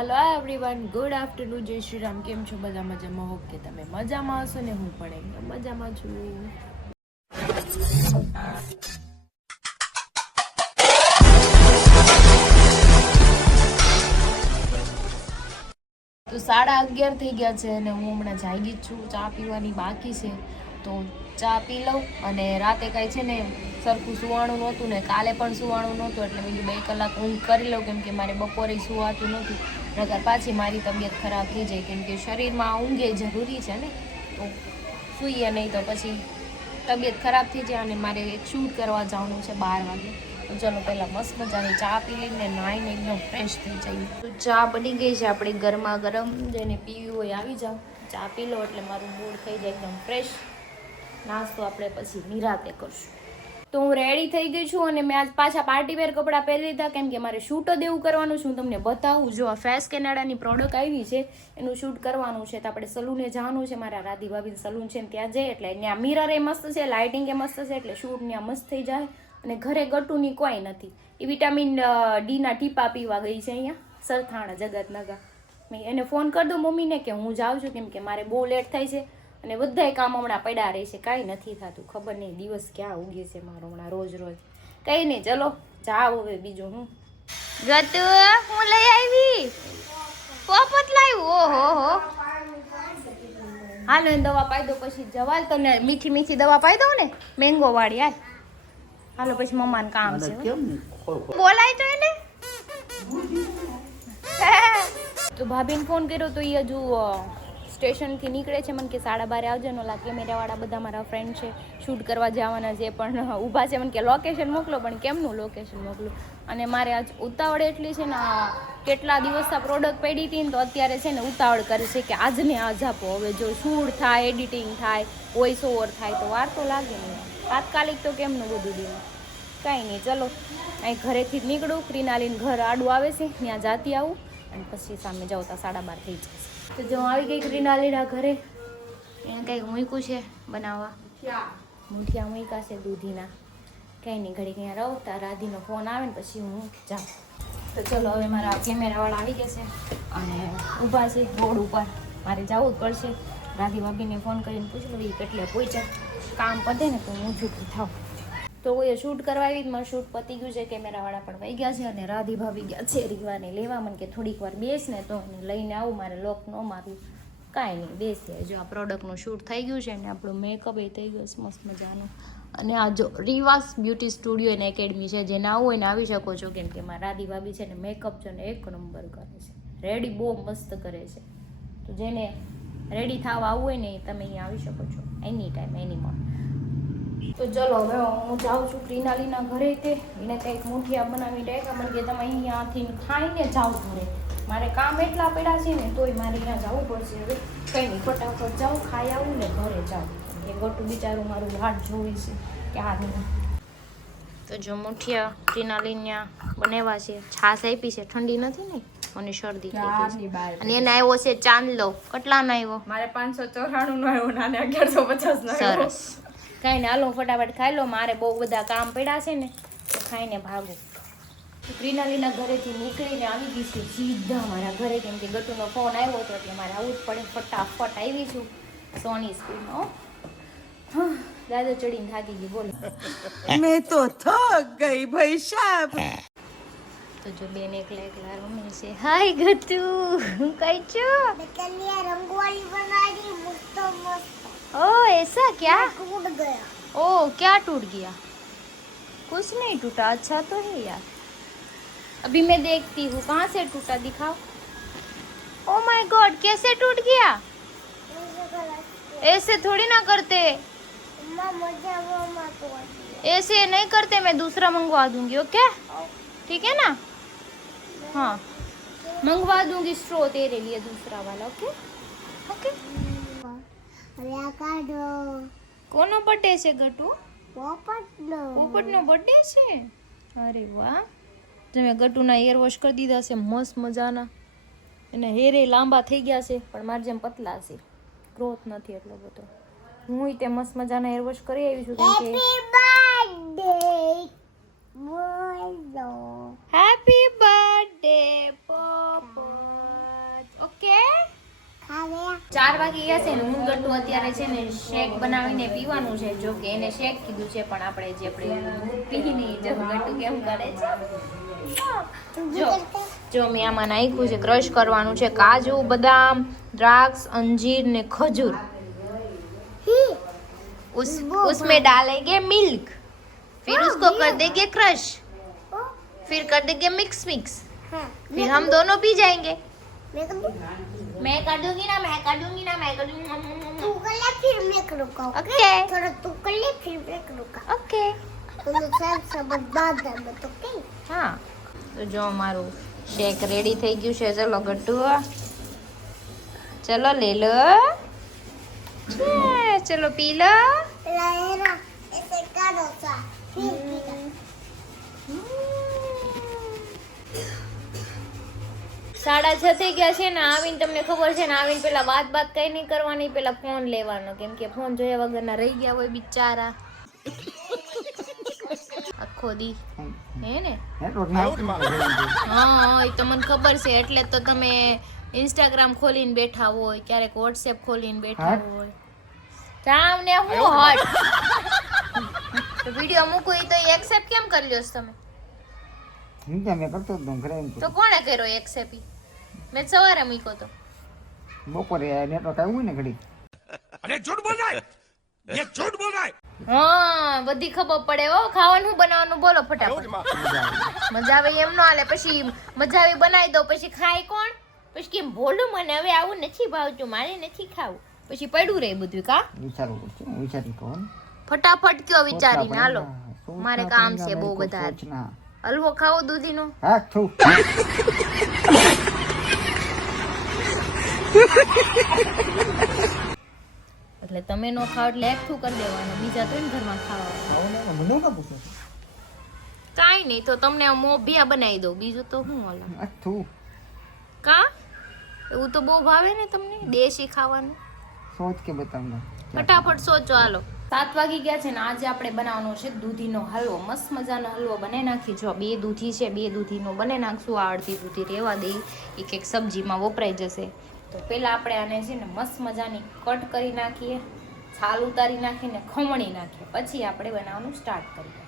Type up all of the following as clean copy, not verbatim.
હાલો everyone, good afternoon, જય શ્રી રામ. કેમ છો બધા? મજામાં? હોપ કે તમે મજામાં હશો ને હું પણ એકદમ મજામાં છું. તો 11:30 થઈ ગયા છે અને હું હમણાં જાગી જ છું. ચા પીવાની બાકી છે તો ચા પી લઉં. અને રાતે કાંઈ છે ને સરખું સુવાણું નહોતું ને કાલે પણ સુવાણું નહોતું, એટલે મેં 2 કલાક ઊંઘ કરી લઉં, કેમ કે મારે બપોરે સુવાતું નહોતું. નકર પાછી મારી તબિયત ખરાબ થઈ જાય, કેમ કે શરીરમાં ઊંઘ એ જરૂરી છે ને, તો સૂઈએ નહીં તો પછી તબિયત ખરાબ થઈ જાય. અને મારે એક શૂટ કરવા જવાનું છે 12 વાગે. તો ચલો પહેલાં મસ્ત મજાની ચા પી લઈને નાહીને એકદમ ફ્રેશ થઈ જઈએ. તો ચા બની ગઈ છે આપણે ગરમા ગરમ, જેને પીવી હોય આવી જાઓ, ચા પી લો એટલે મારું મૂડ થઈ જાય એકદમ ફ્રેશ. નાસ્તો આપણે પછી નિરાતે કરશું. તો હું રેડી થઈ ગઈ છું અને મેં આજ પાછા પાર્ટીવેર કપડાં પહેરી લીધા, કેમ કે મારે શૂટ દેવું કરવાનું છે. હું તમને બતાવું, જો આ ફેસ કેનેડાની પ્રોડક્ટ આવી છે એનું શૂટ કરવાનું છે. તો આપણે સલૂને જવાનું છે, મારા રાધી ભાભીનું સલૂન છે, ત્યાં જઈએ એટલે ત્યાં મિરર એ મસ્ત છે, લાઇટિંગ એ મસ્ત છે, એટલે શૂટ ત્યાં મસ્ત થઈ જાય. અને ઘરે ગટુની કોઈ નથી, એ વિટામિન ડીના ટીપા પીવા ગઈ છે અહીંયા સરથાણા જગતનગર. મેં એને ફોન કરી દઉં મમ્મીને કે હું જાઉં છું, કેમ કે મારે બહુ લેટ થાય છે અને બધાય કામ હમણાં પડ્યા રહે છે, કાંઈ નથી થતું. ખબર નહીં દિવસ ક્યાં ઉગે છે મારો હમણાં રોજ રોજ. કંઈ નહીં, ચલો જાઓ હવે. બીજું હું ગતુ હું લઈ આવી પોપટ લાવ્યું. ઓહો હો, હાલો એને દવા પાઈ દો પછી જવાલ. તને મીઠી મીઠી દવા પાઈ દઉં ને, મેંગો વાળી. હાલો પછી મમ્માને કામ છે, બોલાય તો એને. તો ભાભીને ફોન કર્યો તો એ હજુ સ્ટેશનથી નીકળે છે. મને કે 12:30 આવજો ને. ઓલા કેમેરાવાળા બધા મારા ફ્રેન્ડ છે, શૂટ કરવા જવાના છે, પણ ઊભા છે. મને કે લોકેશન મોકલો, પણ કેમનું લોકેશન મોકલું? અને મારે આજ ઉતાવળ એટલી છે ને, કેટલા દિવસ આ પ્રોડક્ટ પડી હતી ને, તો અત્યારે છે ને ઉતાવળ કરે છે કે આજને આજ આપો. હવે જો શૂટ થાય, એડિટિંગ થાય, વોઇસ ઓવર થાય તો વાર તો લાગે નહીં. તાત્કાલિક તો કેમનું બધું દેવું? કાંઈ નહીં, ચલો અહીં ઘરેથી જ નીકળું. ક્રિનાલીન ઘર આડું આવે છે, ત્યાં જાતી આવું અને પછી સામે જાઉં તો 12:30 થઈ જશે. તો જો આવી ગઈ ક્રિનાલીના ઘરે. એને કંઈક મૂક્યું છે બનાવવા, મૂઠિયા મૂક્યા છે દૂધીના. કંઈ નહીં, ઘડી અહીંયા રહો. રાધીનો ફોન આવે ને પછી હું જાઉં. તો ચલો હવે મારા કેમેરાવાળા આવી ગયા છે અને ઊભા છે રોડ ઉપર. મારે જવું જ પડશે. રાધી ભાભીને ફોન કરીને પૂછી લો એ કેટલે પહોંચ્યા. કામ પતે ને તો હું છૂટું થાઉં. તો એ શૂટ કરવા આવી, મારું શૂટ પતી ગયું છે. કેમેરાવાળા પણ વહી ગયા છે અને રાધી ભાભી ગયા છે રીવાને લેવા. મને કે થોડીક વાર બેસ ને તો એને લઈને આવું, મારે લોક ન મારું. કાંઈ નહીં, બેસીએ. જો આ પ્રોડક્ટનું શૂટ થઈ ગયું છે અને આપણું મેકઅપ એ થઈ ગયું છે મસ્ત મજાનું. અને આ જો રીવાસ બ્યુટી સ્ટુડિયો અને એકેડમી છે, જેને આવું હોય ને આવી શકો છો, કેમ કે મારા રાધી ભાભી છે ને મેકઅપ છે ને 1 નંબર કરે છે, રેડી બહુ મસ્ત કરે છે. તો જેને રેડી થવા આવવું હોય ને તમે અહીંયા આવી શકો છો એની ટાઈમ, એની મોડ. તો ચલો હવે હું જાઉં છું ક્રિનાલીના ઘરે. તે એને કંઈક મૂઠિયા બનાવી ડાયકા. મને કે તમે અહીંયાથી ખાઈને જાઓ ઘરે, મારે કામ એટલા પડ્યા છે ને તોય મારે ત્યાં જવું પડશે. હવે કંઈ નહીં, ફટાફટ જાઉં, ખાઈ આવું ને ઘરે જાઉં, કે ગટું બિચારું મારું વાટ જોઈ છે કે આ નહીં. તો જો મૂઠિયા ક્રિનાલીને બનાવ્યા છે, છાશ આપી છે, ઠંડી નથી ને અને શરદી થઈ ગઈ છે. અને એને આવ્યો છે ચાંદલો. કેટલાનો આવ્યો? મારે 594 નો આવ્યો, નાને 1150 નો આવ્યો. સરસ. કાંઈ ને, હાલો ફટાફટ ખાઈ લો. મારે બહુ બધા કામ પડ્યા છે ને, તો ખાઈને ભાગું. ક્રિનાલીના ઘરેથી નીકળીને આવી ગઈ છે સીધા મારા ઘરે, કેમ કે ગટુનો ફોન આવ્યો હતો એટલે મારે આવવું જ પડે. ફટાફટ આવી છું સોની સ્કૂલમાં. હા, દાદા ચડીને થાકી ગઈ. બોલો, મેં તો થક ગઈ ભાઈ સાહેબ. તો જો બેન એકલા રમે છે. હાય ગટુ, હું કઈ છું? रंगोली बनाई मस्त मस्त। ओह ऐसा क्या? टूट गया। ओह क्या टूट गया? कुछ नहीं टूटा. अच्छा तो है यार. अभी मैं देखती हूँ कहाँ से टूटा, दिखाओ. ओह माय गॉड, कैसे टूट गया? ऐसे थोड़ी ना करते, ऐसे नहीं करते. मैं दूसरा मंगवा दूंगी. ओके, ठीक है ना? हाँ, मंगवा दूंगी स्ट्रॉ तेरे लिए दूसरा वाला. Okay okay. કોનો બર્થડે છે ગટુ? પોપટનો બર્થડે છે. અરે વાહ. તમે ગટુના હેર વોશ કરી દીધા છે મસ્ત મજાના. અને હેરે લાંબા થઈ ગયા છે, પણ મારે જેમ પતલા છે, ગ્રોથ નથી એટલો બધો. હું તે મસ્ત મજાના હેર વોશ કરી આવી છું, કેમ કે હેપી બર્થડે પોપો. ખા ગયા 4 વાગી ગયા છે ને હું ગટ્ટુ અત્યારે છે ને શેક બનાવીને પીવાનું છે. જો કે એને શેક કીધું છે પણ આપણે જે આપણે પીને જો ગટ્ટુ કેમ કરે છે. જો મેં આમાં નાખ્યું છે, ક્રશ કરવાનું છે કાજુ, બદામ, દ્રાક્ષ, અંજીર ને ખજૂર. उसमें डालेंगे मिल्क, फिर उसको कर देंगे क्रश, फिर कर देंगे मिक्स मिक्स, फिर हम दोनों पी जाएंगे. मैं कर दूंगी ना, मैं कर दूंगी ना, मैं कर दूंगी. तू कर ले फिर मैं करूँगा. ओके थोड़ा तू कर ले फिर मैं करूँगा. ओके. तुम सब समझदार है तो ओके. હા તો જો અમારું શેક રેડી થઈ ગયું છે. ચલો ગટ્ટુ, ચલો લે લો, ચલો પી લો. Era ese caro sa. फिर पीला. 6:30 થઈ ગયા છે ને. આવીને તમને ખબર છે ને, આવીને પેલા વાત કઈ નહીં કરવાની, પેલા ફોન લેવાનો, કેમ કે ફોન જોયા વગરના રહી ગયા હોય બિચારા આખો દી. હે ને? હા એ તો મને ખબર છે, એટલે તો તમે ઇન્સ્ટાગ્રામ ખોલીને બેઠા હોય, ક્યારેક વોટ્સએપ ખોલીને બેઠા હોય. રામ ને હું હટ તો વિડિયો મૂકું ઈ તો એક્સેપ્ટ કેમ કરી લ્યો છો તમે? મેં કરતો જ ઘરે તો કોણે કર્યો એક્સેપ્ટ? મેં સવારે મૂક્યો તો. બપોરે નેટવર્ક આવ્યું ને ઘડી. अरे झूठ बोल रहा है, ये झूठ बोल रहा है. હા બધી ખબર પડે હો. ખાવાનું બનાવવાનું બોલો ફટાફટ. મજા આવે એમ નો હાલે. પછી મજા આવી બનાવી દો, પછી ખાય કોણ? પછી કેમ બોલું મને હવે આવું નથી ભાવતું, મારે નથી ખાવું, પછી પડ્યું રહે બધું. કા વિચારવું પડશે, વિચારી કહો ને. ફટાફટ કયો વિચારીને હાલો, મારે કામ છે બહુ બધા. હલવો ખાવો દૂધીનો? હા છું. એટલે તમે નો ખાવ એટલે એકઠું કરી દેવાનું, બીજા તો ઘરમાં ખાવા. મને કા પૂછો કાઈ નહીં તો તમને મોભિયા બનાવી દઉં, બીજું તો શું ઓલા. આ છું કા એવું તો બહુ ભાવે ને તમને દેશી ખાવાનું? સોચ કે બતાવને. ફટાફટ સોચો હાલો. 7 વાગી ગયા છે ને. આજે આપણે બનાવવાનો છે દૂધીનો હલવો. મસ્ત મજાનો હલવો બનાવી નાખી. જો 2 દૂધી છે, 2 દૂધીનો બનાવી નાખશું. આ અડધી દૂધી રહેવા દઈ, એક સબ્જીમાં વપરાઈ જશે. તો પહેલાં આપણે આને છે ને મસ્ત મજાની કટ કરી નાખીએ, છાલ ઉતારી નાખીને ખમણી નાખીએ, પછી આપણે બનાવવાનું સ્ટાર્ટ કરીએ.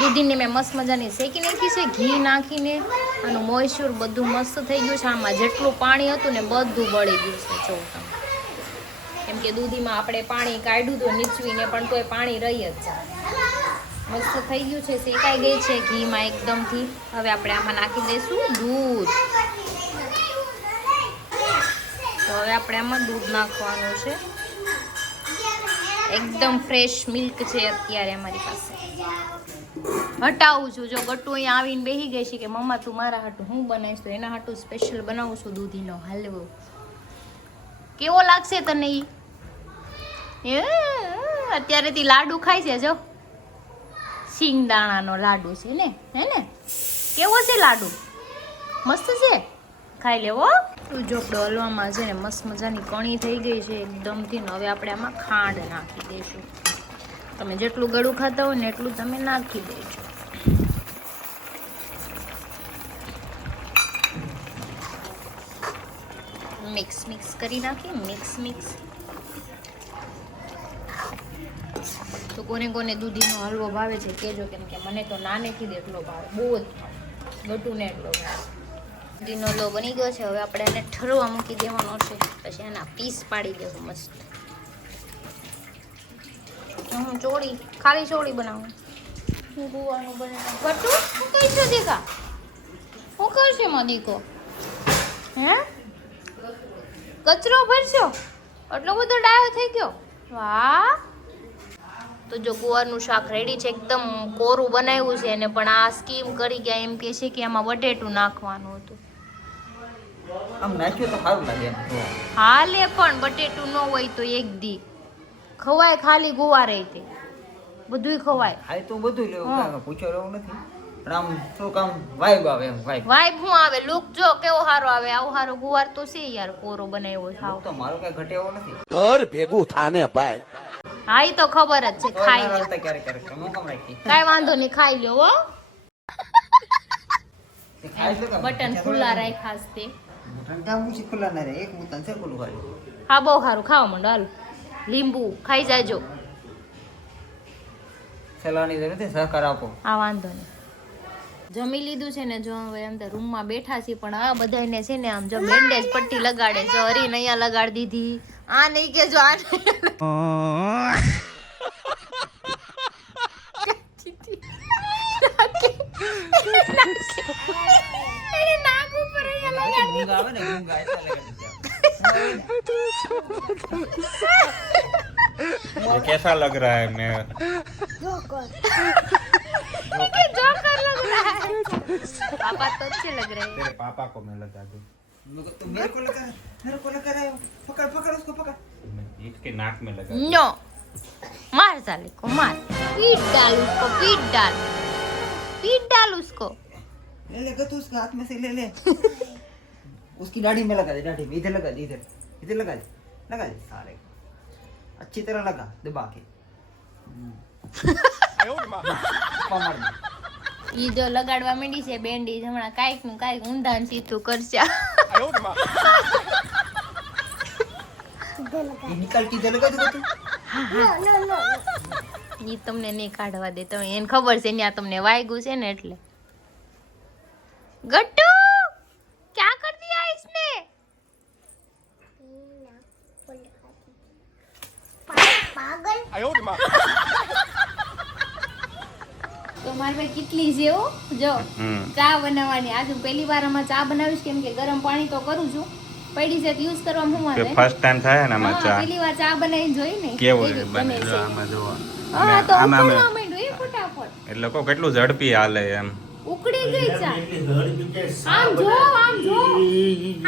દૂધીને મેં મસ્ત મજાની શેકી નાખી છે, ઘી નાખીને. આનું મોઈશ્ચર બધું મસ્ત થઈ ગયું છે. આમાં જેટલું પાણી હતું ને બધું બળી ગયું છે. જો તમે, કેમ કે દૂધીમાં આપણે પાણી કાઢ્યું હતું નીચવીને, પણ તોય પાણી રહી જ છે. મસ્ત થઈ ગયું છે, શેકાઈ ગઈ છે ઘીમાં એકદમથી. હવે આપણે આમાં નાખી દઈશું દૂધ. તો હવે આપણે આમાં દૂધ નાખવાનું છે. એકદમ ફ્રેશ મિલ્ક છે અત્યારે અમારી પાસે. હટાવું છું. જો ગટ્ટુ અહીંયા આવીને બેસી ગઈ છે કે મમ્મા તું મારા હાટું હું બનાવીશ, તો એના હાટું સ્પેશિયલ બનાવું છું દૂધીનો હલવો. કેવો લાગશે તને ઈ? અત્યારેથી લાડુ ખાય છે. જો સિંગદાણાનો લાડુ છે ને, હે ને? કેવો છે લાડુ? મસ્ત છે, ખાઈ લેવો. જોપડો હલવામાં છે ને મસ્ત મજાની કણી થઈ ગઈ છે એકદમથી. હવે આપણે આમાં ખાંડ નાખી દઈશું. તમે જેટલું ગળું ખાતા હોય ને એટલું તમે નાખી દેજો. મિક્સ કરી નાખીએ. મિક્સ. તો કોને કોને દૂધીનો હલવો ભાવે છે કહેજો, કેમ કે મને તો નાનેથી જ એટલો ભાવે, બહુ જ ગટુને એટલો ભાવે. દૂધીનો હલવો બની ગયો છે. હવે આપણે એને ઠરવા મૂકી દેવાનો છે, પછી એના પીસ પાડી દેવું મસ્ત. હું ખાલી ચોળી બનાવું. હું ગુવાનું બનાવું. ગટુ શું કહી છો દીકા? શું કરશે મદીકો? હે કચરો ભરશો? એટલો બધો ડાયો થઈ ગયો? વાહ. તો જો ગુવારનું શાક રેડી છે. એકદમ કોરું બનાવ્યું છે એને, પણ આ સ્કીમ કરી ગયા એમ કે છે કે એમાં બટેટું નાખવાનું હતું. આમ નાખ્યું તો સારું લાગે. હાલે પણ બટેટું ન હોય તો એક દી ખવાય ખાલી ગુવારે તે બધુંય ખવાય. આ તો બધું લેવું કાંઈ પૂછો રહેવું નથી પણ આમ થોડુંક આમ વાઈબ આવે એમ વાઈબ વાઈબ શું આવે લુક જો કેવો સારો આવે આવો સારો ગુવાર તો છે યાર કોરો બનાવ્યો છે તો મારો કઈ ઘટે એવો નથી ઘર ભેગું થાને ભાઈ. હા ઈ તો ખબર જ છે ખાઈ લે ક્યારેક ક્યારેક તમે કેમ રાખી કાઈ વાંધો નહીં ખાઈ લ્યો હો ખાઈ લો કાં? બટન ખુલ્લા રાખ્યા છે તે બટન કામ પૂછી ખુલ્લા ના રહે એક બટન છે ખુલ્લું ખાલી હા બહુ સારું ખાવા માંડો હાલો લીંબુ ખાઈ જાજો સલાહની જરૂર નથી સહકાર આપો હા વાંધો નહીં જમી લીધું છે ને જો હવે એમ તો રૂમમાં બેઠા છીએ પણ આ બધાને છે ને આમ જો બેન્ડેજ પટ્ટી લગાડે છે હરીને અહીંયા લગાડી દીધી આ નહીં કે જો આ એને નાક ઉપર અહીંયા લગાડી ઊંઘ આવે ને ઊંઘ આવે એટલે લગાડી ये कैसा लग रहा है मैं कि जोकर लग रहा है पापा तो अच्छे लग रहे हैं तेरे पापा को मैं लगा दूं दिया तो मेरे को लगा रहा है पकड़ पकड़ उसको पकड़ मैं इसके नाक में लगा दूं। नो मार साले को मार पीट डाल उसको पीट डाल उसको ले ले गतू उसके हाथ में से ले ले उसकी दाढ़ी में लगा दे दाढ़ी में इधर लगा दे इधर लगा दे सारे अच्छी तरह लगा दबा के कमर में ઈ જો લગાડવા માંડી છે બેન્ડેજ હમણાં કાઈક નું કાઈક ઊંધાણ સીધું કરશે ये निकल के इधर लगा दे तू ઈ તમને નહીં કાઢવા દે તમે એને ખબર છે ત્યાં તમને વાગ્યું છે ને એટલે ગટ્ટુ क्या कर दिया इसने पागल તો મારી ભાઈ કેટલી છે હો જો ચા બનાવવાની આજે હું પહેલી વાર આમાં ચા બનાવીશ કેમ કે ગરમ પાણી તો કરું છું પડી છે યુઝ કરવામાં હું વાંધે ફર્સ્ટ ટાઈમ થાય ને આમાં હા, ચા પહેલી વાર ચા બનાવીને જોઈ ને કેવું કેવી બને બને જો છે. આમાં જોવો હા તો આમાં ઉકળવા માંડ્યું એ ફટાફટ એટલે કહો કેટલું ઝડપી હાલે એમ ઉકળી ગઈ ચા આમ જો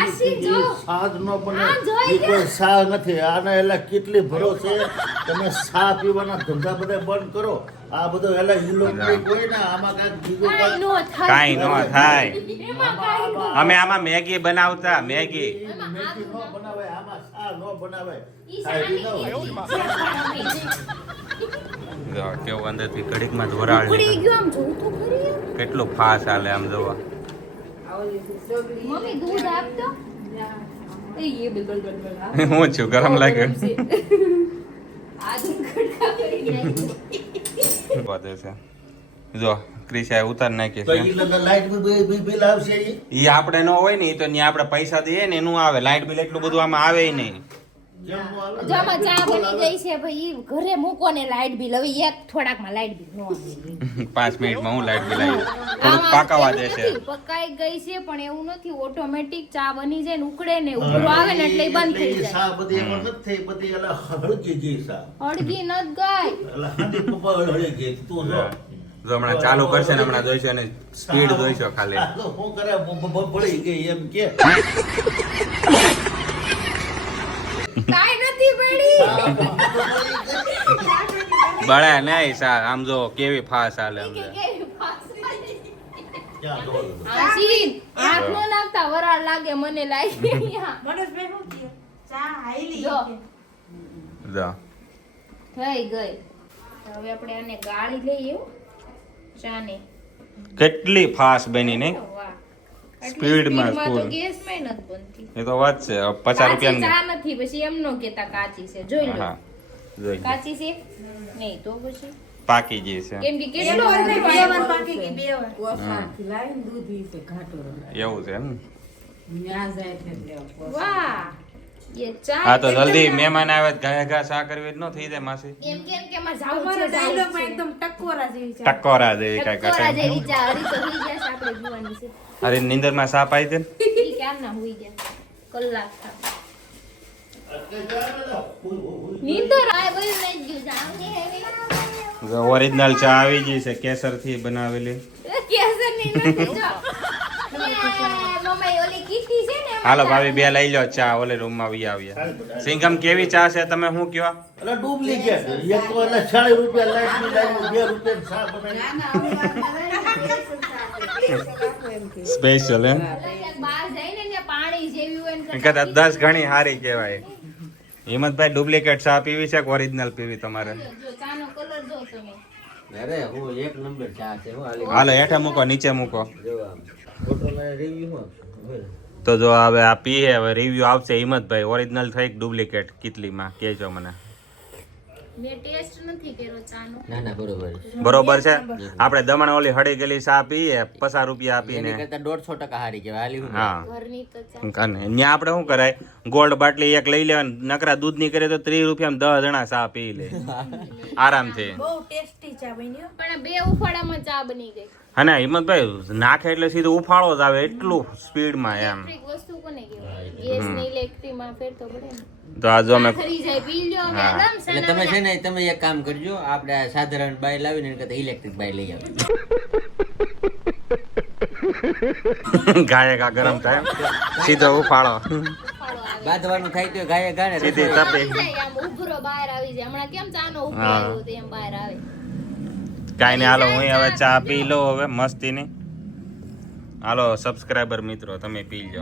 આસી જો સાદ ન બને આ જોઈ ઈ કોઈ સા નથી આને એલા કેટલી ભરોસે તમે સા પીવાના ધંધા બધા બંધ કરો આ બધો એલા ઇલેક્ટ્રિક હોય ને આમાં કાંઈક બીજું કાઈ નો થાય કાંઈ ન થાય એમાં કાઈ નો અમે આમાં મેગી બનાવતા મેગી મેથી ન બનાવે આમાં સા ન બનાવે ઈ સાની જો કેવું અંદરથી ઘડીકમાં જ વરાળ ઉકળી નીકળે. ગયો આમ જોઉં તો ખરી કેટલું ફાસ હાલે આમ જોવા મમ્મી દૂધ આપતો એ બિલકુલ હું છું ગરમ લાગે આજુ ખડકા કરી નાખ્યું વધે છે જો ક્રિશા ઉતાર નાખી તો છે ઈ લાઈટ બિલ આવશે ઈ ઈ આપણે ન હોય ને ઈ તો ત્યાં આપણે પૈસા દઈએ ને એનું આવે લાઇટ બિલ એટલું બધું આમાં આવે નહીં કેમ નો આવે જો આમાં ચા બની ગઈ છે ભાઈ ઈ ઘરે મૂકો ને લાઈટ બિલ હવે એક થોડાકમાં લાઈટ બિલ નો આવે 5 મિનિટમાં હું લાઇટ બિલ આવી થોડુંક પાકાવા દેશે પકાઈ ગઈ છે પણ એવું નથી ઓટોમેટિક ચા બની જાય ને ઉકળે ને ઉભરો આવે ને એટલે ઈ બંધ થઈ જાય સા બધી એમાં નથી થઈ બધી એલા હળગી ગઈ સા અડગી નત ગઈ એલા હાંડી પપ્પા હળી ગઈ તું જો જો હમણાં ચાલુ કરશે ને હમણાં જોઈશો ને સ્પીડ જોઈશો ખાલી આ તો શું કરે બળી ગઈ એમ કે કાઈ નથી પડી બળે નહીં સા આમ જો કેવી ફાસ હાલે અમને ક્યાં જોવો આશીન હાથ નો નાખતા વરાળ લાગે મને લાગી જો જો થઈ ગઈ હવે આપણે આને ગાળી લઈએ હો, ચાને કેટલી ફાસ બની નહીં વાહ સ્પીડમાં તો full. ગેસમાં નથી બનતી એ તો વાત છે હવે 50 કાચી રૂપિયા ચા નથી પછી એમ નો કેતા કાચી છે જોઈ લો હા જોઈ લો. કાચી છે નહીં તો પછી પાકી ગઈ છે કેમ કે કેટલો એવું છે એમ ને? વાહ ये ચા હા તો જલ્દી મહેમાન આવે તો ઘાયા ઘા સા કરવી જ ન થઈ જાય માસી એમ કેમ કે માં જાવું છે એકદમ ટકોરા જેવી કઈ ટકોરા કઈ જેવી ચા હરી તો હોઈ ગયા છે આપણે જોવાની છે અરે નિંદર માં સા પાઈ દે ને. ઈ ક્યારના હોઈ ગયા કલાક થા નીંદર આય બોલ નહીં ગયું જાવની હેવી જો ઓરિજિનલ ચા આવી ગઈ છે કેસર થી બનાવેલી કેસર ની નથી જો મમ્મી ઓલી કીટી છે ને હાલો ભાભી બે લઈ લો ચા ઓલે રૂમમાં વી આવ્યા સિંગમ કેવી ચા છે તમે શું કયો એટલે ડુપ્લિકેટ એક તો એટલે 40 રૂપિયા લાઈટની લાઈન 2 રૂપિયા ચા બનાવી સ્પેશિયલ હે બહાર જઈને ને પાણી જેવી હોય ને કદાચ 10 ગણી હારી કહેવાય હિંમતભાઈ ડુપ્લિકેટ ચા પીવી છે કે ઓરિજિનલ પીવી તમારે જો ચાનો કલર જો તમે અરે હું એક નંબર ચા છે હું હાલી હાલો હેઠે મૂકો નીચે મૂકો જો આમ ફોટો ના રિવ્યુ હું તો જો હવે આ પી હવે રિવ્યુ આવશે હિંમતભાઈ ઓરિજિનલ થઈ ડુપ્લિકેટ કેટલીમાં કહેજો મને મેં ટેસ્ટ નથી કર્યો ચાનો ના ના બરોબર બરોબર છે આપણે દમણ ઓલી હળી ગયેલી ચા પીએ 50 રૂપિયા એની આપીને કરતા 150% હારી કહેવાય હાલી હું હા ઘરની તો ચા અને ત્યાં આપણે શું કરાય ગોલ્ડ બાટલી એક લઈ લેવાની નકરા દૂધની કરે તો 30 રૂપિયામાં 10 જણા ચા પી લે આરામથી પણ બે ઉફાળામાં ચા બની ગઈ અને હિંમતભાઈ નાખે એટલે સીધું ઉફાળો જ આવે એટલું સ્પીડમાં એમ ઇલેક્ટ્રિક વસ્તુ કોને કહેવાય ગેસ ને ઇલેક્ટ્રિક માં ફેર તો પડે ને તો આ જો અમે ખરી જાય પી લ્યો હવે હા. આરામ એટલે તમે છે ને તમે એક કામ કરજો આપણે આ સાધારણ બાઈ લાવીને એની કરતા ઇલેક્ટ્રિક બાઈ લઈ આવો ગાયે ગા ગરમ થાય સીધો ઉફાળો બાંધવાનું થાય તો ગાયે ગાને સીધી તપે આમ ઉભરો બહાર આવી જાય હમણાં કેમ ચાનો ઉભરો હા. આવ્યો તો એમ બહાર આવે કાંઈ નહીં હાલો હું હવે ચા પી લો હવે મસ્તીની હાલો સબસ્ક્રાઈબર મિત્રો તમે પી લો